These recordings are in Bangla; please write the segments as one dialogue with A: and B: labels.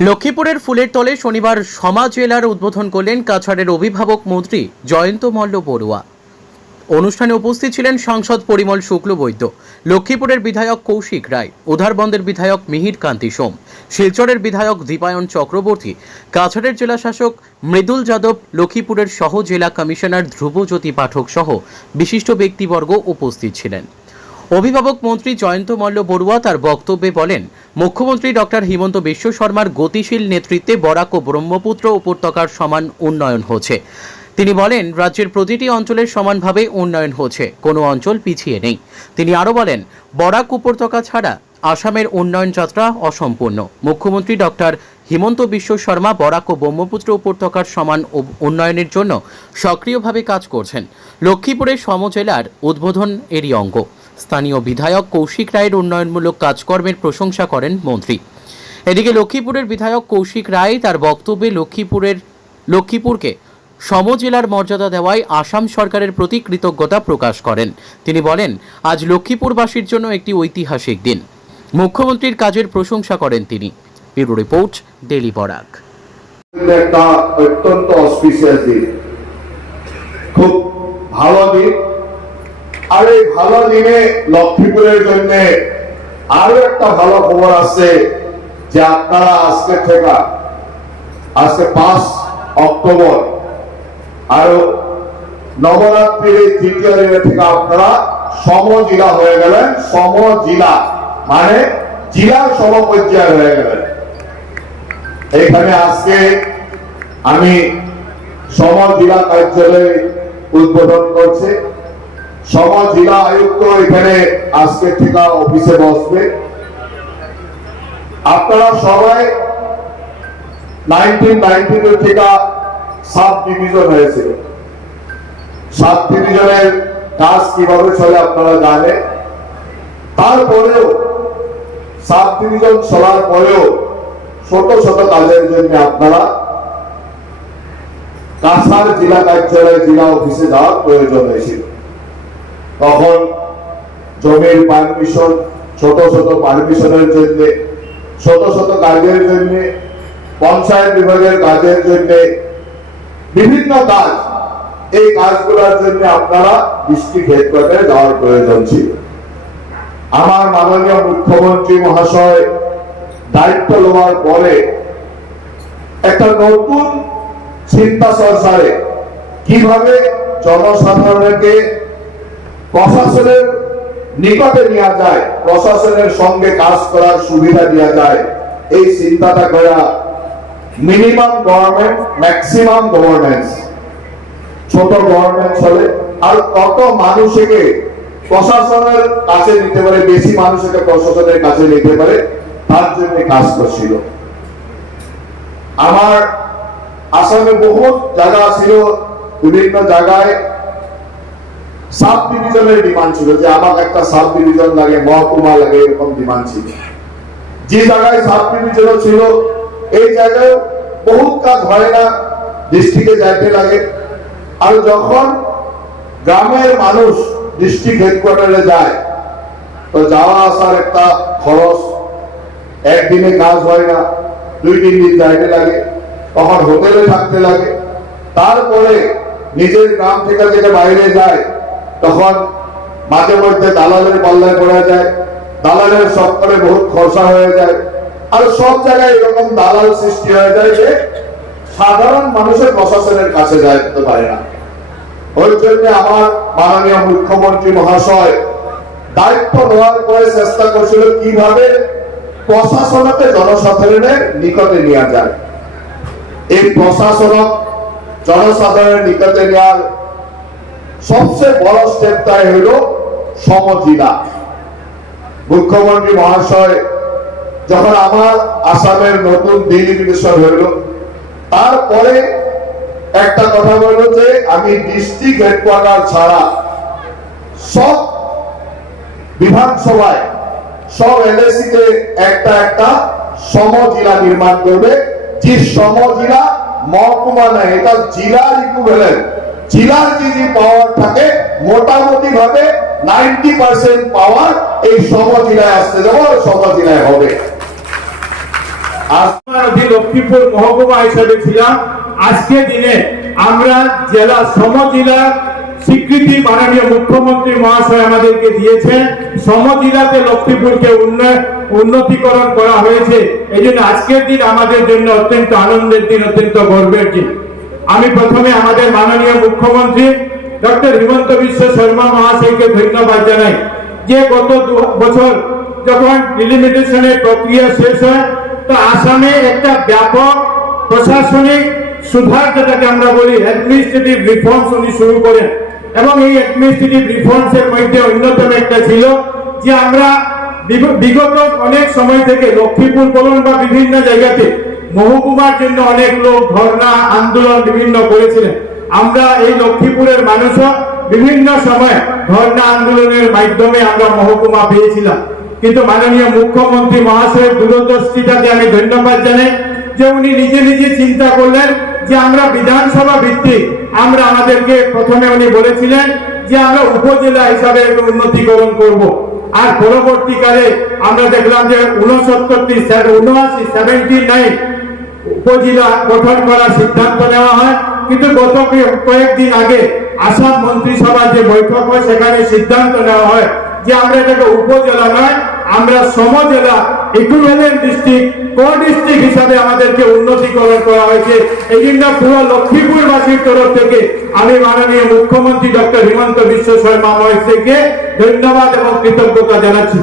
A: লক্ষ্মীপুরের ফুলের তলে শনিবার সমাজ জেলার উদ্বোধন করলেন কাছাড়ের অভিভাবক মন্ত্রী জয়ন্ত মল্ল বড়ুয়া। অনুষ্ঠানে উপস্থিত ছিলেন সাংসদ পরিমল শুক্লবৈদ্য লক্ষ্মীপুরের বিধায়ক কৌশিক রায়, উধারবন্দের বিধায়ক মিহির কান্তি সোম, শিলচরের বিধায়ক দীপায়ন চক্রবর্তী, কাছাড়ের জেলাশাসক মৃদুল যাদব, লক্ষ্মীপুরের সহ জেলা কমিশনার ধ্রুবজ্যোতি পাঠক সহ বিশিষ্ট ব্যক্তিবর্গ উপস্থিত ছিলেন। অভিভাবক মন্ত্রী জয়ন্ত মল্ল বড়ুয়া তার বক্তব্যে বলেন মুখ্যমন্ত্রী ডক্টর হিমন্ত বিশ্ব শর্মার গতিশীল নেতৃত্বে বরাক ও ব্রহ্মপুত্র উপত্যকার সমান উন্নয়ন হচ্ছে। তিনি বলেন, রাজ্যের প্রতিটি অঞ্চলের সমানভাবে উন্নয়ন হচ্ছে, কোনো অঞ্চল পিছিয়ে নেই। তিনি আরও বলেন, বরাক উপত্যকা ছাড়া আসামের উন্নয়ন যাত্রা অসম্পূর্ণ। মুখ্যমন্ত্রী ডক্টর হিমন্ত বিশ্ব শর্মা বরাক ও ব্রহ্মপুত্র উপত্যকার সমান উন্নয়নের জন্য সক্রিয়ভাবে কাজ করছেন। লক্ষ্মীপুরের সমজেলার উদ্বোধন এরই অঙ্গ। স্থানীয় বিধায়ক কৌশিক রায়ের উন্নয়নমূলক কাজকর্মের প্রশংসা করেন মন্ত্রী। এদিকে লক্ষ্মীপুরের বিধায়ক কৌশিক রায় তার বক্তব্যে লক্ষ্মীপুরের লক্ষ্মীপুরকে সমজেলার মর্যাদা দেওয়ায় আসাম সরকারের প্রতি কৃতজ্ঞতা প্রকাশ করেন। তিনি বলেন, আজ লক্ষ্মীপুরবাসীর জন্য একটি ঐতিহাসিক দিন। মুখ্যমন্ত্রীর কাজের প্রশংসা করেন তিনি। Bureau report, daily Barak.
B: একটা অত্যন্ত অসপিসিয়াস দিন। খুব ভালো দিন। আর এই ভালো দিনে লক্ষ্মীপুরের জন্য আরও একটা ভালো খবর আছে যে আপনারা আজকে থেকে, আজকে পাঁচ অক্টোবর, আরও নবরাত্রির তৃতীয় দিনে থেকে আপনারা সমজিলা হয়ে গেলেন সমজিলা মানে জেলার সমপর্যায় হয়ে গেলেন। এখানে আজকে আমি সমাজ জেলা কার্যালয় উদ্বোধন করছে। সমাজ জেলা আয়ুক্ত এখানে আজকে থেকে অফিসে বসবে। আপনারা সবাই নাইনটিন নাইনটি টু থেকে সাব ডিভিশন হয়েছিল সাব ডিভিশনের কাজ কীভাবে চলে আপনারা জানেন। তারপরেও সাব ডিভিশন চলার পরেও ছোট ছোট কাজের জন্য আপনারা কাছাড় জেলা কার্যালয়, জেলা অফিসে যাওয়ার প্রয়োজন হয়েছিল। তখন জমির পারমিশন ছোট ছোট পারমিশনের জন্য ছোট ছোট কাজের জন্য, পঞ্চায়েত বিভাগের কাজের জন্য, বিভিন্ন কাজ, এই কাজগুলোর জন্য আপনারা ডিস্ট্রিক্ট হেডকোয়ার্টারে যাওয়ার প্রয়োজন ছিল। আমার মাননীয় মুখ্যমন্ত্রী মহাশয় দায়িত্ব নেওয়ার পরে একটা নতুন চিন্তা চর্চারে কীভাবে জনসাধারণকে প্রশাসনের নিকটে নেওয়া যায়, প্রশাসনের সঙ্গে কাজ করার সুবিধা দেওয়া যায়। এই চিন্তাটা করা মিনিমাম গভর্নমেন্ট ম্যাক্সিমাম গভর্নেন্স ছোট গভর্নমেন্ট চলে, আর কত মানুষকে প্রশাসনের কাছে নিতে পারে, বেশি মানুষকে প্রশাসনের কাছে নিতে পারে, তার জন্য কাজ করছিল। আমার আসামে বহুত জায়গা ছিল, বিভিন্ন জায়গায় সাব ডিভিশনের ডিমান্ড ছিল যে আমাকে একটা সাব ডিভিশন লাগে, মহকুমা লাগে, এরকম ডিমান্ড ছিল। যে জায়গায় সাব ডিভিশন ছিল, এই জায়গায় বহুত কাজ হয় না ডিস্ট্রিক্টে যাইতে লাগে। আর যখন গ্রামের মানুষ ডিস্ট্রিক্ট হেডকোয়ার্টারে যায়, তো যাওয়া আসার একটা খরচ, একদিনে কাজ হয় না, দুই তিন দিন যাইতে লাগে, তখন হোটেলে থাকতে লাগে। তারপরে নিজের গ্রাম থেকে যেটা বাইরে যায় তখন মাঝে মধ্যে দালালের পাল্লায় পড়া যায়, দালালের সত্তরে বহুত খরচা হয়ে যায়। আর সব জায়গায় এরকম দালাল সৃষ্টি হয়ে যায় যে সাধারণ মানুষের প্রশাসনের কাছে যাইতে পারে না। ওই জন্য আমার মাননীয় মুখ্যমন্ত্রী মহাশয় দায়িত্ব নেওয়ার পরে চেষ্টা করছিল কীভাবে প্রশাসনকে জনসাধারণের নিকটে নেওয়া যায়। এই প্রশাসনক জনসাধারণের নিকটে নেওয়ার সবচেয়ে বড় স্টেপটাই হইল সমজিলা। মুখ্যমন্ত্রী মহাশয় যখন আমার আসামের নতুন দিল্লি মিনিস্টার হইল তারপরে একটা কথা বলল যে, আমি ডিস্ট্রিক্ট হেডকোয়ার্টার ছাড়া সব বিধানসভায়, সব এলএসি তে একটা একটা সমজিলা নির্মাণ করবে। যে সমজিলা মহকুমা নয় এটা জেলার ইকুইভ্যালেন্ট জেলার যে যে পাওয়ার থাকে মোটামুটি ভাবে নাইনটি পার্সেন্ট পাওয়ার এই সমজিলায় আসতে যাব সমজিলায় হবে।
C: লক্ষ্মীপুর মহকুমা হিসেবে ছিলাম। আজকে দিনে আমরা জেলা সমজেলা স্বীকৃতি মাননীয় মুখ্যমন্ত্রী মহাশয় আমাদেরকে দিয়েছেন। সমজেলাতে লক্ষ্মীপুরকে উন্নয়ন উন্নতিকরণ করা হয়েছে। এই জন্য আজকের দিন আমাদের জন্য অত্যন্ত আনন্দের দিন, অত্যন্ত গর্বের দিন। আমি প্রথমে আমাদের মাননীয় মুখ্যমন্ত্রী ডক্টর হিমন্ত বিশ্ব শর্মা মহাশয়কে ধন্যবাদ জানাই যে গত দু বছর যখন ডিলিমিটেশনের প্রক্রিয়া শেষ হয়, তো আসামে একটা ব্যাপক প্রশাসনিক সুধার যেটাকে আমরা বলি অ্যাডমিনিস্ট্রেটিভ রিফর্মস উনি শুরু করেন। এবং এই অ্যাডমিনিস্ট্রেটিভ রিফর্মস এর মধ্যে অন্যতম একটা ছিল যে আমরা বিগ- বিগত অনেক সময় থেকে লক্ষ্মীপুর বলুন বা বিভিন্ন জায়গাতে মহকুমার জন্য অনেক লোক ধর্ণা আন্দোলন বিভিন্ন করেছিলেন আমরা এই লক্ষ্মীপুরের মানুষও বিভিন্ন সময় ধর্ণা আন্দোলনের মাধ্যমে আমরা মহকুমা পেয়েছিলাম কিন্তু মাননীয় মুখ্যমন্ত্রী মহাশয়ের দূরদর্শিতাকে আমি ধন্যবাদ জানাই যে উনি নিজে নিজে চিন্তা করলেন যে আমরা বিধানসভা ভিত্তিক আমরা আমাদেরকে প্রথমে উনি বলেছিলেন যে আমরা উপজেলা হিসাবে উন্নতিকরণ করব আর পরবর্তীকালে আমরা দেখলাম যে উনসত্তরটি উনআশি সেভেন্টি নাইন উপজেলা গঠন করার সিদ্ধান্ত নেওয়া হয়। কিন্তু গত কয়েকদিন আগে আসাম মন্ত্রিসভার যে বৈঠক হয়, সেখানে সিদ্ধান্ত নেওয়া হয় যে আমরা এটাকে উপজেলা নয়, আমরা সমজেলা ইকুইভ্যালেন্ট ডিস্ট্রিক্ট কো ডিস্ট্রিক্ট হিসাবে আমাদেরকে উন্নতিকরণ করা হয়েছে। এই জন্য পুরো লক্ষ্মীপুরবাসীর তরফ থেকে আমি মাননীয় মুখ্যমন্ত্রী ডক্টর হিমন্ত বিশ্ব শর্মা মহেশকে ধন্যবাদ এবং কৃতজ্ঞতা জানাচ্ছি।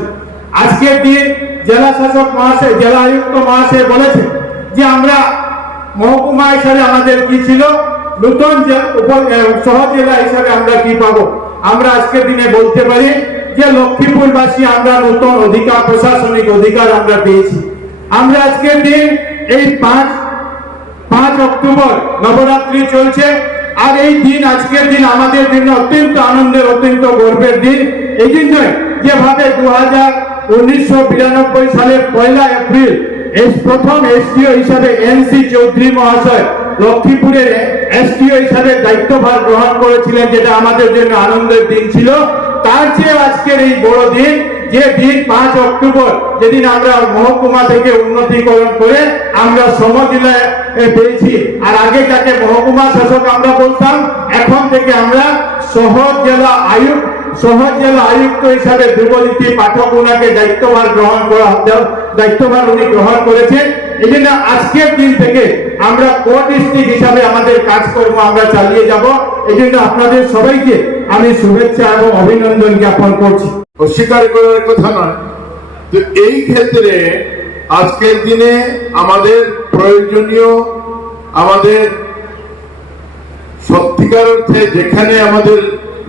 C: আজকের দিন জেলা শাসক মহাশয়, জেলা আয়ুক্ত মহাশয় বলেছেন যে আমরা মহকুমা হিসাবে আমাদের কি ছিল? নতুন জে- উপ- এ, শহর জেলা হিসাবে আমরা কি পাবো? আমরা আজকের দিনে বলতে পারি যে লক্ষ্মীপুরবাসী আমরা নতুন অধিকার প্রশাসনিক অধিকার আমরা পেয়েছি। আমরা আজকের দিন এই পাঁচ পাঁচ অক্টোবর নবরাত্রি চলছে আর এই দিন আজকের দিন আমাদের জন্য অত্যন্ত আনন্দের অত্যন্ত গর্বের দিন। এই জন্য যেভাবে দু হাজার উনিশশো সালের পয়লা এপ্রিল প্রথম এসডিও হিসাবে এনসি চৌধুরী মহাশয় লক্ষ্মীপুরের এসডিও হিসাবে দায়িত্বভার গ্রহণ করেছিলেন যেটা আমাদের জন্য আনন্দের দিন ছিল। তার চেয়ে আজকের এই বড় দিন যে দিন পাঁচ অক্টোবর যেদিন আমরা মহকুমা থেকে উন্নতিকরণ করে আমরা এ, পেয়েছি। আর আগে যাকে মহকুমা শাসক আমরা বলতাম এখন থেকে আমরা শহর জেলা আয়ুক্ত শহর জেলা আয়ুক্ত হিসাবে ধ্রুবনীতি পাঠক ওনাকে দায়িত্বভার গ্রহণ করা, দায়িত্বভার উনি গ্রহণ করেছেন। এই জন্য আজকের দিন থেকে আমরা কো ডিস্ট্রিক্ট হিসাবে আমাদের কাজকর্ম আমরা চালিয়ে যাব। এই জন্য আপনাদের সবাইকে আমি শুভেচ্ছা এবং অভিনন্দন জ্ঞাপন করছি।
D: অস্বীকার করার কথা নয় তো এই ক্ষেত্রে আজকের দিনে আমাদের প্রয়োজনীয়, আমাদের সত্যিকার অর্থে যেখানে আমাদের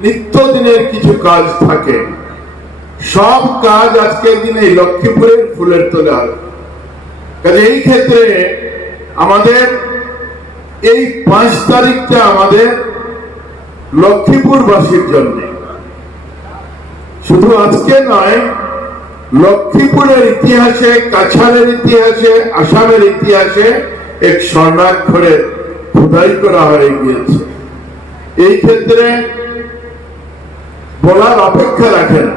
D: নিত্যদিনের কিছু কাজ থাকে। সব কাজ আজকের দিনে লক্ষ্মীপুরের ফুলের তোলা হবে কাজে এই ক্ষেত্রে আমাদের এই পাঁচ তারিখটা আমাদের লক্ষ্মীপুরবাসীর জন্যে। শুধু আজকে নয়, লক্ষ্মীপুরের ইতিহাসে, কাছাড়ের ইতিহাসে, আসামের ইতিহাসে এক স্বর্ণাক্ষরে খোদাই করা হয়ে গিয়েছে। এই ক্ষেত্রে বলার অপেক্ষা রাখে না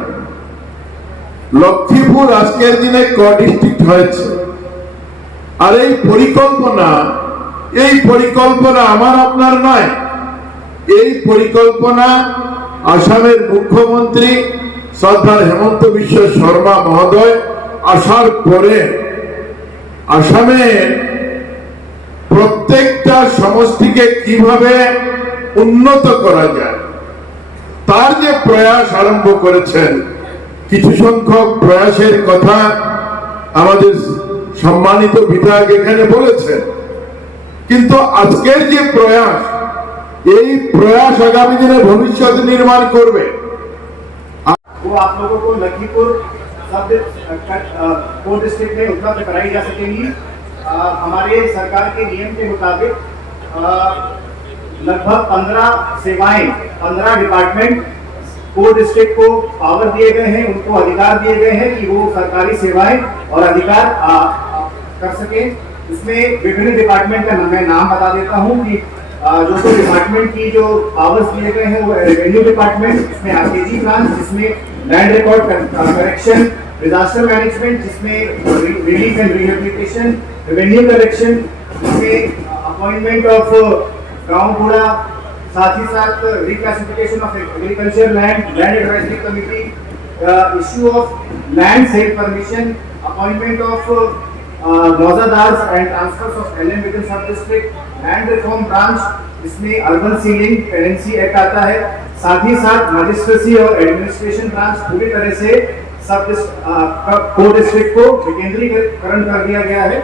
D: লক্ষ্মীপুর আজকের দিনে ক ডিস্ট্রিক্ট হয়েছে। আর এই পরিকল্পনা এই পরিকল্পনা আমার আপনার নয়। এই পরিকল্পনা আসামের মুখ্যমন্ত্রী সর্দার হেমন্ত বিশ্ব শর্মা মহোদয় আসার পরে আসামের প্রত্যেকটা সমষ্টিকে কীভাবে উন্নত করা যায় তার যে প্রয়াস আরম্ভ করেছেন কিছু সংখ্যক প্রয়াসের কথা আমাদের সম্মানিত বিধায়ক এখানে বলেছেন কিন্তু আজকের যে প্রয়াস এই প্রয়াস আগামী দিনে ভবিষ্যৎ নির্মাণ করবে
E: वो आप लोगों को लखीमपुर सब को डिस्ट्रिक्ट में उपलब्ध कराई जा सकेंगी अ, हमारे सरकार के नियम के मुताबिक अ, लगभग 15 सेवाएँ 15 डिपार्टमेंट को डिस्ट्रिक्ट को पावर दिए गए हैं उनको अधिकार दिए गए हैं कि वो सरकारी सेवाएँ और अधिकार अ, अ, कर सके। इसमें विभिन्न डिपार्टमेंट का मैं नाम बता देता हूँ कि जो तो डिपार्टमेंट की जो पावर्स दिए गए हैं वो रेवेन्यू डिपार्टमेंट इसमें आरकेजी प्लान जिसमें land record correction disaster management जिसमें relief and rehabilitation revenue collection जिसमें अपॉइंटमेंट ऑफ़ गाँव बूढ़ा साथ ही साथ reclassification of agriculture land land advisory committee issue of land sale permission appointment of मौजादार्स and transfers of LM within sub district land reform branch जिसमें अर्बन सीलिंग टेनेंसी एक्ट आता है। साथ ही साथ मजिस्ट्रेसी और एडमिनिस्ट्रेशन ब्रांच पूरी तरह से सब डिस्ट्रिक्ट को विकेंद्रीकरण कर दिया गया है।